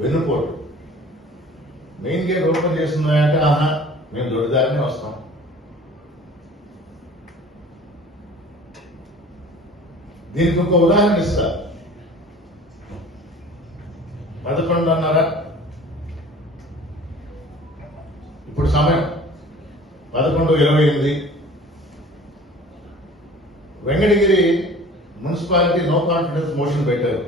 వెన్నుపోటు. Main gate open చేస్తున్నాయంటే ఆహా మేము దొడిదారినే వస్తాం. దీనికి ఒక ఉదాహరణ ఇస్తా. 11:30 ఇప్పుడు సమయం 11:28. Venkatagiri municipality no confidence motion పెట్టారు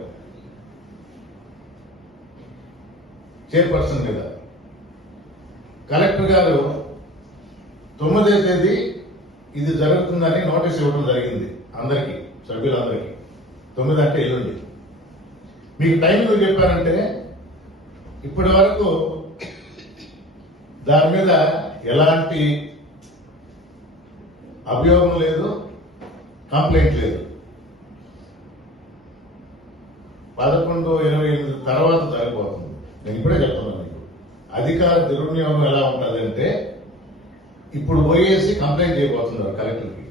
చైర్పర్సన్ మీద. కలెక్టర్ గారు 9వ తేదీ ఇది జరుగుతుందని నోటీస్ ఇవ్వడం జరిగింది అందరికీ, సభ్యులందరికీ. 9 అంటే ఎల్లుండి. మీకు టైం ఎందుకు చెప్పారంటే ఇప్పటి వరకు దాని మీద ఎలాంటి అభియోగం లేదు, కంప్లైంట్ లేదు. 11:28 తర్వాత జరగబోతుంది. నేను ఇప్పుడే చెప్తున్నాను మీకు. అధికార దుర్వినియోగం ఎలా ఉంటుందంటే ఇప్పుడు పోయేసి కంప్లైంట్ చేయబోతున్నారు కలెక్టర్కి.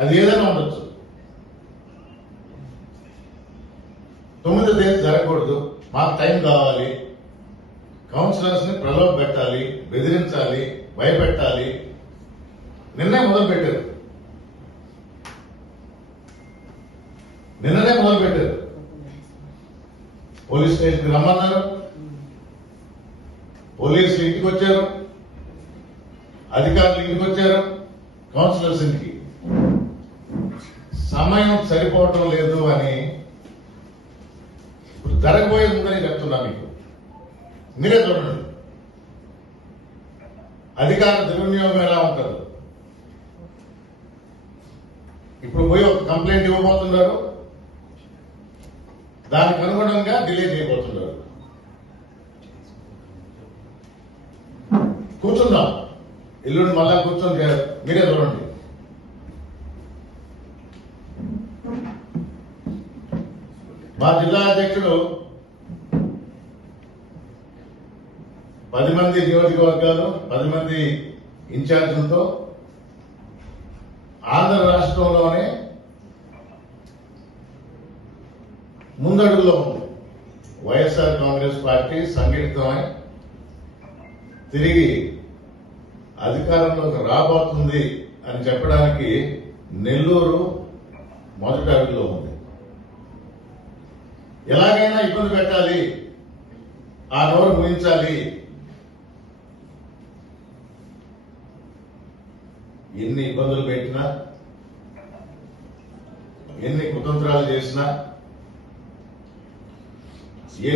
అది ఏదైనా ఉండొచ్చు. 9వ తేదీ జరగకూడదు, మాకు టైం కావాలి, కౌన్సిలర్స్ ని ప్రలోభ పెట్టాలి, బెదిరించాలి, భయపెట్టాలి. నిన్నే మొదలు పెట్టారు. పోలీస్ స్టేషన్కి రమ్మన్నారు, పోలీసులు ఇంటికి వచ్చారు, అధికారులు ఇంటికి వచ్చారు, కౌన్సిలర్స్ ఇంటికి. సమయం సరిపోవటం లేదు అని ఇప్పుడు జరగబోయేది ఉందని చెప్తున్నా మీకు. మీరే చూడండి అధికార దుర్వినియోగం ఎలా ఉంటుంది. ఇప్పుడు పోయి ఒక కంప్లైంట్ ఇవ్వబోతున్నారు, దానికి అనుగుణంగా డిలే చేయబోతున్నారు. కూర్చుందాం, ఎల్లుండి మళ్ళా కూర్చొని మీరే చూడండి. మా జిల్లా అధ్యక్షుడు 10 మంది నియోజకవర్గాలు, 10 మంది ఇన్ఛార్జీలతో ఆంధ్ర రాష్ట్రంలోనే ముందడుగులో ఉంది. వైఎస్ఆర్ కాంగ్రెస్ పార్టీ సంఘటితమై తిరిగి అధికారంలోకి రాబోతుంది అని చెప్పడానికి నెల్లూరు మొదటి అడుగులో ఉంది. ఎలాగైనా ఇబ్బంది పెట్టాలి, ఆ నోరు ముగించాలి. ఎన్ని ఇబ్బందులు పెట్టినా, ఎన్ని కుతంత్రాలు చేసినా, ఏ